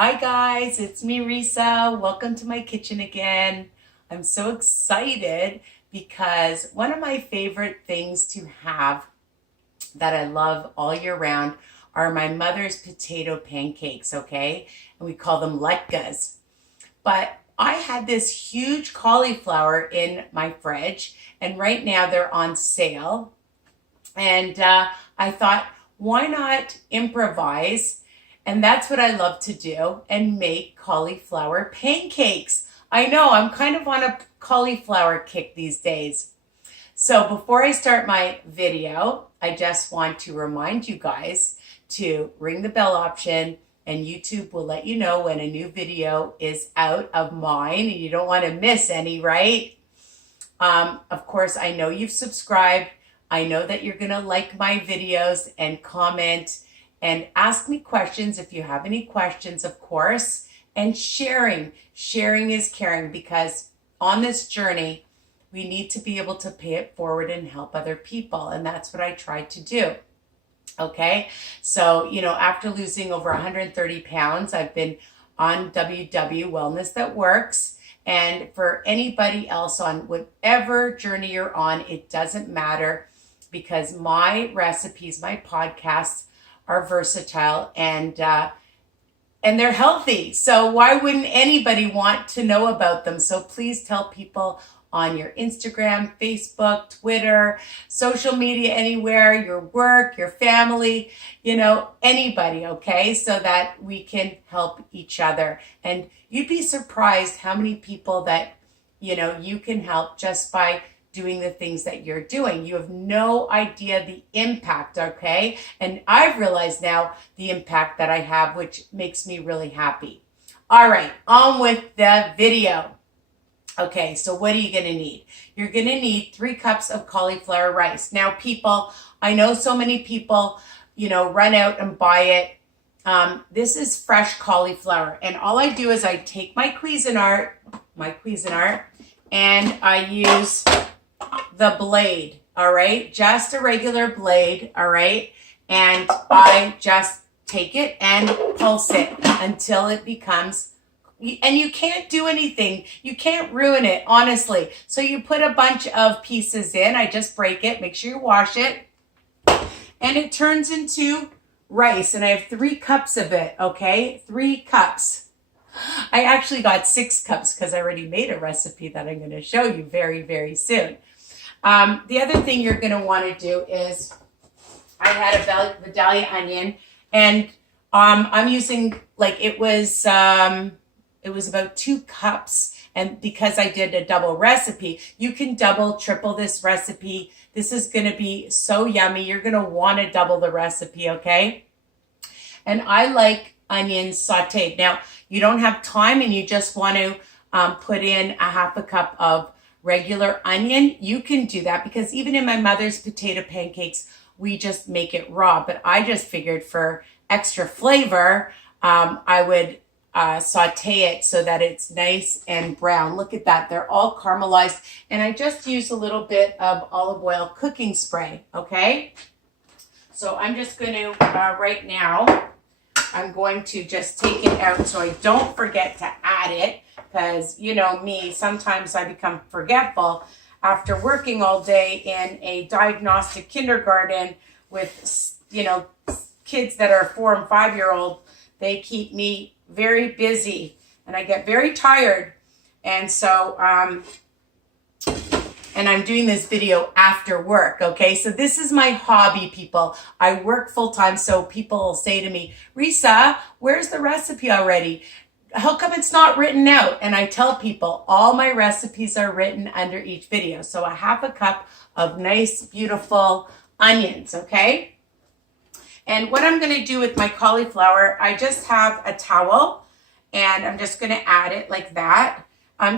Hi guys, it's me Risa. Welcome to my kitchen again. I'm so excited because one of my favorite things to have that I love all year round are my mother's potato pancakes, okay? And we call them latkas. But I had this huge cauliflower in my fridge and right now they're on sale. And I thought, why not improvise? And that's what I love to do and make cauliflower pancakes. I know I'm kind of on a cauliflower kick these days. So before I start my video, I just want to remind you guys to ring the bell option and YouTube will let you know when a new video is out of mine and you don't want to miss any, right? Of course, I know you've subscribed. I know that you're going to like my videos and comment and ask me questions if you have any questions, of course. And sharing is caring, because on this journey, we need to be able to pay it forward and help other people. And that's what I tried to do. Okay. So, after losing over 130 pounds, I've been on WW Wellness That Works. And for anybody else on whatever journey you're on, it doesn't matter, because my recipes, my podcasts are versatile and they're healthy. So why wouldn't anybody want to know about them? So please tell people on your Instagram, Facebook, Twitter, social media, anywhere, your work, your family, anybody, okay? So that we can help each other. And you'd be surprised how many people that, you can help just by doing the things that you're doing. You have no idea the impact, okay? And I've realized now the impact that I have, which makes me really happy. All right, on with the video. Okay, so what are you gonna need? You're gonna need 3 cups of cauliflower rice. Now, people, I know so many people, run out and buy it. This is fresh cauliflower. And all I do is I take my Cuisinart, and I use the blade, all right? Just a regular blade, all right? And I just take it and pulse it until it becomes, and you can't do anything. You can't ruin it, honestly. So you put a bunch of pieces in. I just break it. Make sure you wash it. And it turns into rice. And I have 3 cups of it, okay? 3 cups. I actually got 6 cups because I already made a recipe that I'm going to show you very, very soon. The other thing you're going to want to do is, I had a Vidalia onion, and I'm using, it was about 2 cups. And because I did a double recipe, you can double, triple this recipe. This is going to be so yummy. You're going to want to double the recipe, okay? And I like onions sautéed. Now, you don't have time and you just want to put in a half a cup of regular onion, you can do that, because even in my mother's potato pancakes, we just make it raw. But I just figured for extra flavor, I would saute it so that it's nice and brown. Look at that. They're all caramelized. And I just use a little bit of olive oil cooking spray, okay? So I'm just going to, right now, I'm going to just take it out so I don't forget to add it. Because, me, sometimes I become forgetful after working all day in a diagnostic kindergarten with, kids that are 4 and 5-year-old. They keep me very busy and I get very tired. And so, and I'm doing this video after work, okay? So this is my hobby, people. I work full-time, so people will say to me, Risa, where's the recipe already? How come it's not written out? And I tell people all my recipes are written under each video. So a half a cup of nice, beautiful onions, okay? And what I'm going to do with my cauliflower, I just have a towel and I'm just going to add it like that,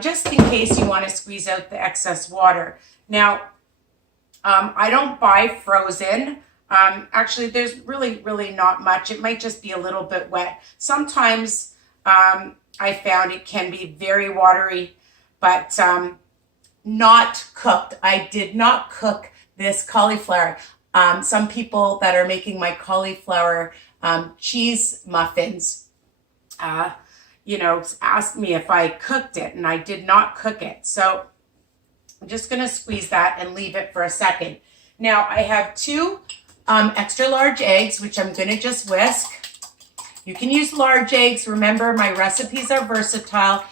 just in case you want to squeeze out the excess water. Now, I don't buy frozen. Actually, there's really not much. It might just be a little bit wet. Sometimes I found it can be very watery, but not cooked. I did not cook this cauliflower. Some people that are making my cauliflower cheese muffins, you know, asked me if I cooked it, and I did not cook it. So I'm just going to squeeze that and leave it for a second. Now I have 2 extra large eggs, which I'm going to just whisk. You can use large eggs. Remember, my recipes are versatile.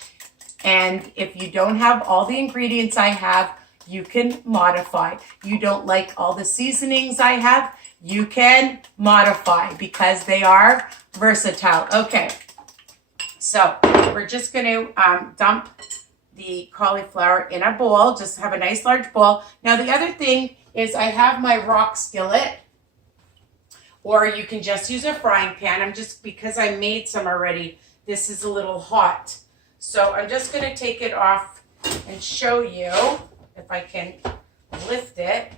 And if you don't have all the ingredients I have, you can modify. You don't like all the seasonings I have, you can modify because they are versatile. Okay, so we're just going to dump the cauliflower in a bowl. Just have a nice large bowl. Now the other thing is I have my rock skillet, or you can just use a frying pan. Because I made some already, this is a little hot. So I'm just going to take it off and show you if I can lift it.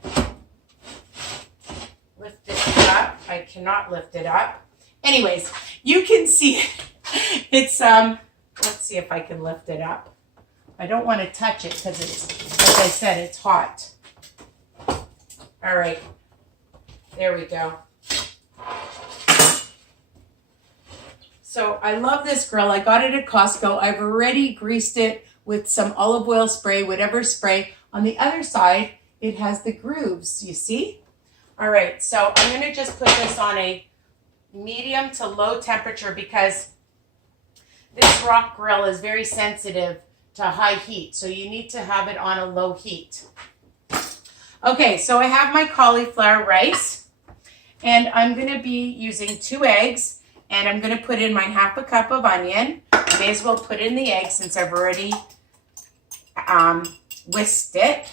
Lift it up. I cannot lift it up. Anyways, you can see it's, let's see if I can lift it up. I don't want to touch it because it's, as I said, it's hot. All right, there we go. So I love this grill. I got it at Costco. I've already greased it with some olive oil spray, whatever spray. On the other side, it has the grooves, you see? All right, so I'm going to just put this on a medium to low temperature because this rock grill is very sensitive to high heat. So you need to have it on a low heat. Okay, so I have my cauliflower rice, and I'm going to be using 2 eggs. And I'm going to put in my half a cup of onion. I may as well put in the egg since I've already whisked it.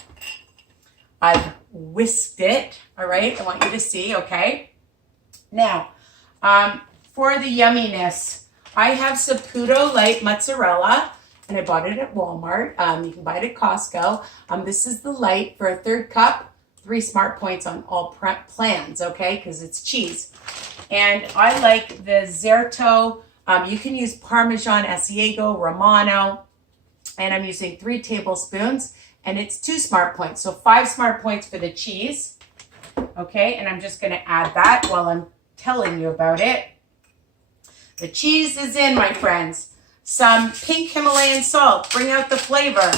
I've whisked it. All right. I want you to see. Okay. Now, for the yumminess, I have Saputo light mozzarella, and I bought it at Walmart. You can buy it at Costco. This is the light for a 1/3 cup. 3 smart points on all plans. Okay, because it's cheese. And I like the Zerto. You can use Parmesan, Asiago, Romano. And I'm using 3 tablespoons. And it's 2 smart points. So 5 smart points for the cheese. Okay, and I'm just going to add that while I'm telling you about it. The cheese is in, my friends. Some pink Himalayan salt. Bring out the flavor.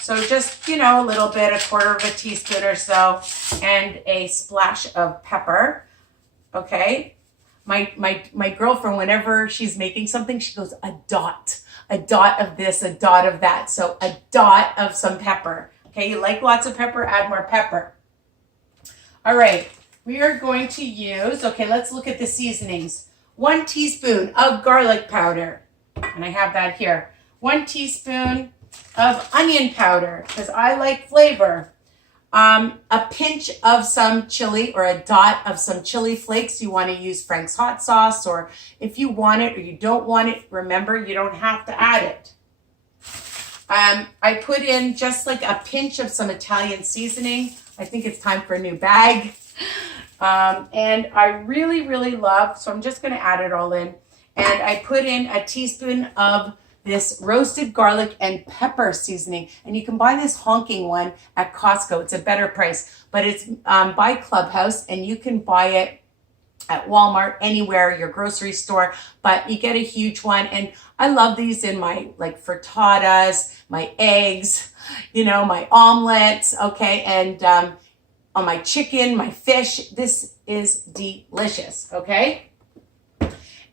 So just, you know, a little bit, 1/4 of a teaspoon or so. And a splash of pepper. Okay. My girlfriend, whenever she's making something, she goes, a dot of this, a dot of that. So a dot of some pepper. Okay, you like lots of pepper, add more pepper. All right, we are going to use, okay, let's look at the seasonings. 1 teaspoon of garlic powder, and I have that here. 1 teaspoon of onion powder, because I like flavor. A pinch of some chili, or a dot of some chili flakes. You want to use Frank's hot sauce, or if you want it or you don't want it, remember, you don't have to add it. I put in just like a pinch of some Italian seasoning. I think it's time for a new bag. And I really, really love, so I'm just going to add it all in. And I put in a teaspoon of this roasted garlic and pepper seasoning. And you can buy this honking one at Costco. It's a better price, but it's by Clubhouse, and you can buy it at Walmart, anywhere, your grocery store, but you get a huge one. And I love these in my like frittatas, my eggs, you know, my omelets, okay, and on my chicken, my fish. This is delicious, okay?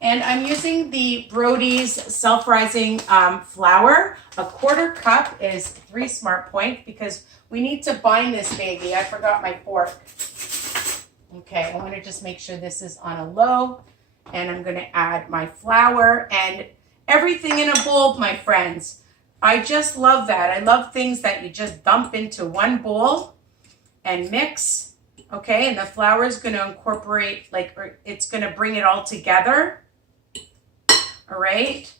And I'm using the Brody's self-rising flour. A 1/4 cup is 3 smart points because we need to bind this baby. I forgot my fork. Okay, I want to just make sure this is on a low. And I'm going to add my flour and everything in a bowl, my friends. I just love that. I love things that you just dump into one bowl and mix. Okay, and the flour is going to incorporate, or it's going to bring it all together. All right.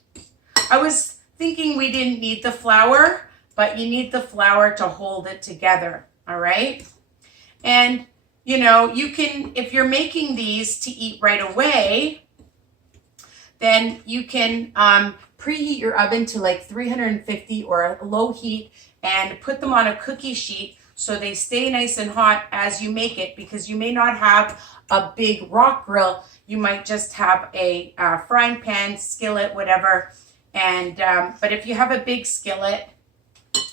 I was thinking we didn't need the flour, but you need the flour to hold it together. All right. And, you know, you can, if you're making these to eat right away, then you can preheat your oven to like 350 or a low heat and put them on a cookie sheet. so they stay nice and hot as you make it, because you may not have a big rock grill. You might just have a frying pan, skillet, whatever. And but if you have a big skillet,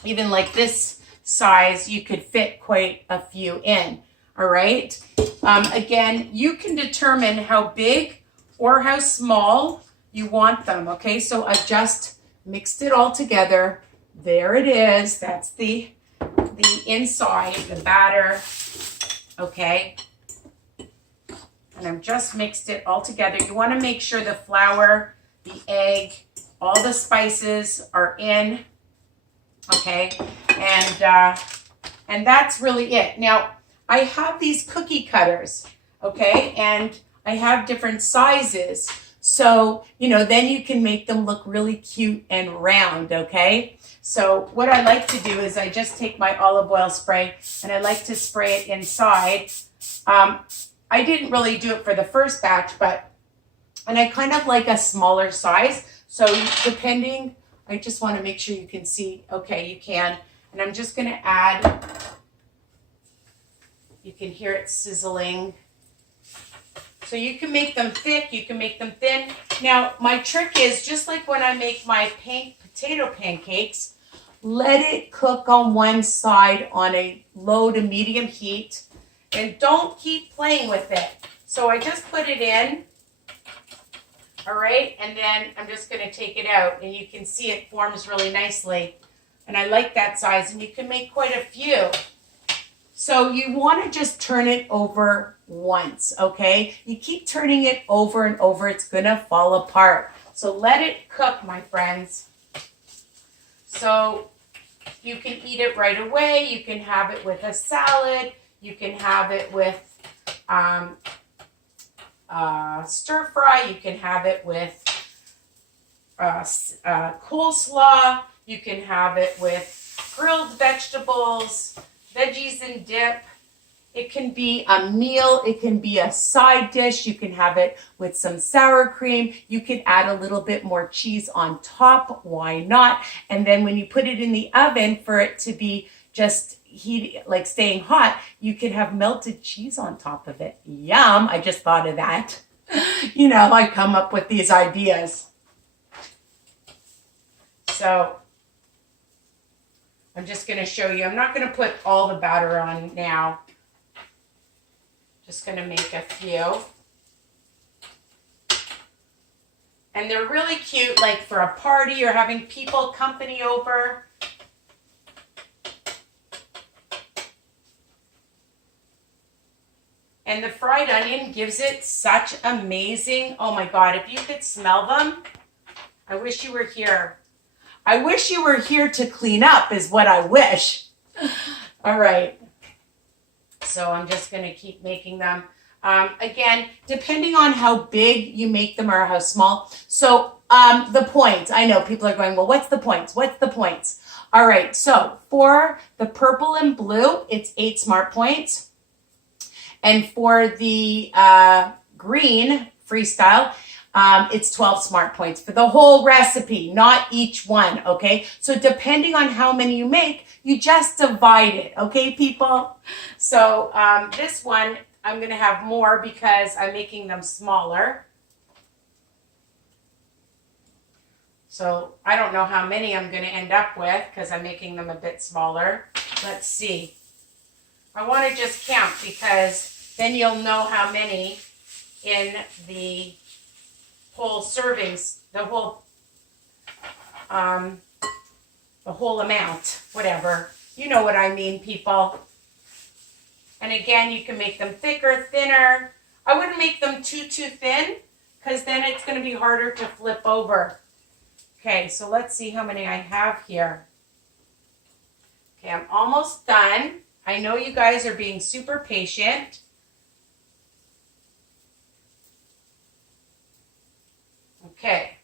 even like this size, you could fit quite a few in. All right. Again, you can determine how big or how small you want them. Okay, so I just mixed it all together. There it is. That's the inside, the batter. Okay. And I've just mixed it all together. You want to make sure the flour, the egg, all the spices are in. Okay. And that's really it. Now, I have these cookie cutters. Okay. And I have different sizes. So, you know, then you can make them look really cute and round. Okay. So what I like to do is I just take my olive oil spray and I like to spray it inside. I didn't really do it for the first batch, and I kind of like a smaller size. So depending, I just want to make sure you can see. Okay, you can. And I'm just going to add, you can hear it sizzling. So you can make them thick, you can make them thin. Now, my trick is, just like when I make my potato pancakes, let it cook on one side on a low to medium heat. And don't keep playing with it. So I just put it in. All right. And then I'm just going to take it out. And you can see it forms really nicely. And I like that size. And you can make quite a few. So you want to just turn it over once. Okay. You keep turning it over and over. It's going to fall apart. So let it cook, my friends. So you can eat it right away. You can have it with a salad. You can have it with stir fry. You can have it with coleslaw. You can have it with grilled vegetables, veggies and dip. It can be a meal. It can be a side dish. You can have it with some sour cream. You can add a little bit more cheese on top. Why not? And then when you put it in the oven for it to be just heat, like staying hot, you can have melted cheese on top of it. Yum. I just thought of that. You know, I come up with these ideas. So I'm just going to show you. I'm not going to put all the batter on now. Just going to make a few. And they're really cute, like for a party or having people, company over. And the fried onion gives it such amazing, oh my God, if you could smell them, I wish you were here. I wish you were here to clean up is what I wish. All right. So I'm just going to keep making them. Again, depending on how big you make them or how small. So the points, I know people are going, well, what's the points? What's the points? All right. So for the purple and blue, it's 8 smart points. And for the green freestyle, it's 12 smart points for the whole recipe, not each one, okay? So depending on how many you make, you just divide it, okay, people? So this one, I'm going to have more because I'm making them smaller. So I don't know how many I'm going to end up with because I'm making them a bit smaller. Let's see. I want to just count because then you'll know how many in the whole servings, the whole amount, whatever. You know what I mean, people. And again, you can make them thicker, thinner. I wouldn't make them too thin because then it's going to be harder to flip over. Okay, so let's see how many I have here. Okay, I'm almost done. I know you guys are being super patient. Okay,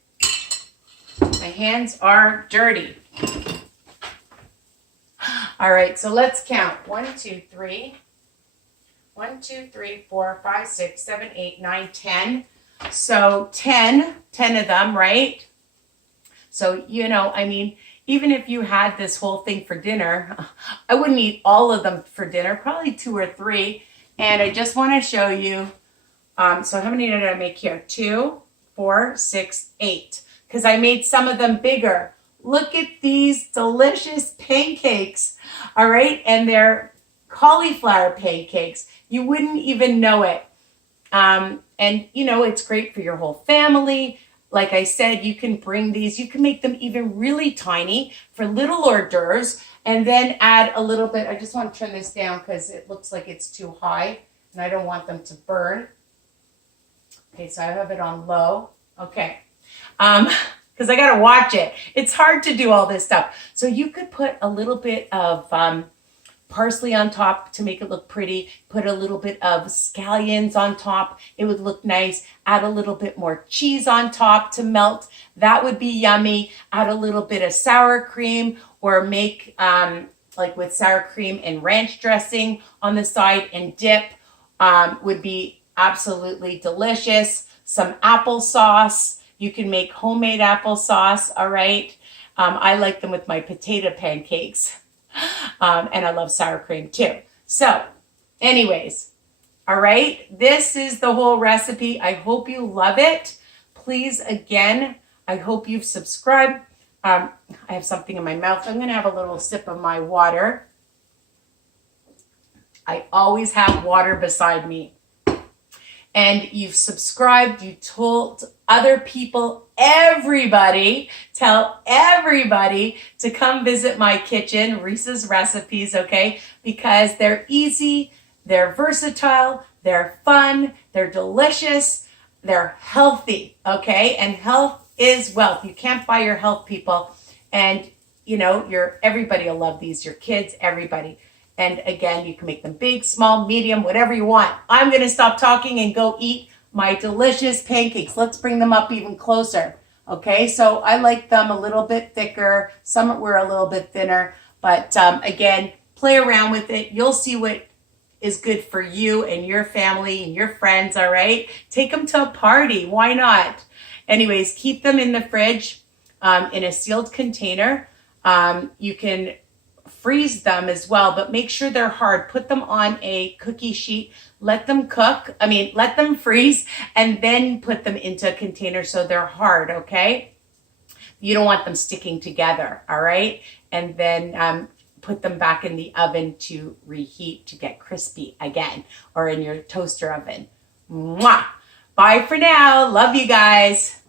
my hands are dirty. All right, so let's count. 1, 2, 3. 1, 2, 3, 4, 5, 6, 7, 8, 9, 10. So 10 of them, right? So, you know, I mean, even if you had this whole thing for dinner, I wouldn't eat all of them for dinner, probably 2 or 3. And I just want to show you, so how many did I make here? 2, 4, 6, 8, because I made some of them bigger. Look at these delicious pancakes, all right? And they're cauliflower pancakes. You wouldn't even know it. And, you know, it's great for your whole family. Like I said, you can bring these, you can make them even really tiny for little hors d'oeuvres, and then add a little bit. I just want to turn this down because it looks like it's too high and I don't want them to burn. Okay, so I have it on low. Okay, because I got to watch it. It's hard to do all this stuff. So you could put a little bit of parsley on top to make it look pretty. Put a little bit of scallions on top. It would look nice. Add a little bit more cheese on top to melt. That would be yummy. Add a little bit of sour cream, or make like with sour cream and ranch dressing on the side and dip. Would be absolutely delicious. Some applesauce. You can make homemade applesauce, all right? I like them with my potato pancakes. And I love sour cream too. So anyways, all right, this is the whole recipe. I hope you love it. Please, again, I hope you've subscribed. I have something in my mouth. I'm going to have a little sip of my water. I always have water beside me. And you've subscribed, you told other people, everybody, tell everybody to come visit my kitchen, Risa's Recipes, okay? Because they're easy, they're versatile, they're fun, they're delicious, they're healthy, okay? And health is wealth. You can't buy your health, people. And, you know, everybody will love these, your kids, everybody. And again, you can make them big, small, medium, whatever you want. I'm going to stop talking and go eat my delicious pancakes. Let's bring them up even closer. Okay, so I like them a little bit thicker. Some were a little bit thinner. But again, play around with it. You'll see what is good for you and your family and your friends, all right? Take them to a party. Why not? Anyways, keep them in the fridge in a sealed container. You can freeze them as well, but make sure they're hard. Put them on a cookie sheet, let them let them freeze, and then put them into a container so they're hard, okay? You don't want them sticking together, all right? And then put them back in the oven to reheat to get crispy again, or in your toaster oven. Mwah! Bye for now. Love you guys.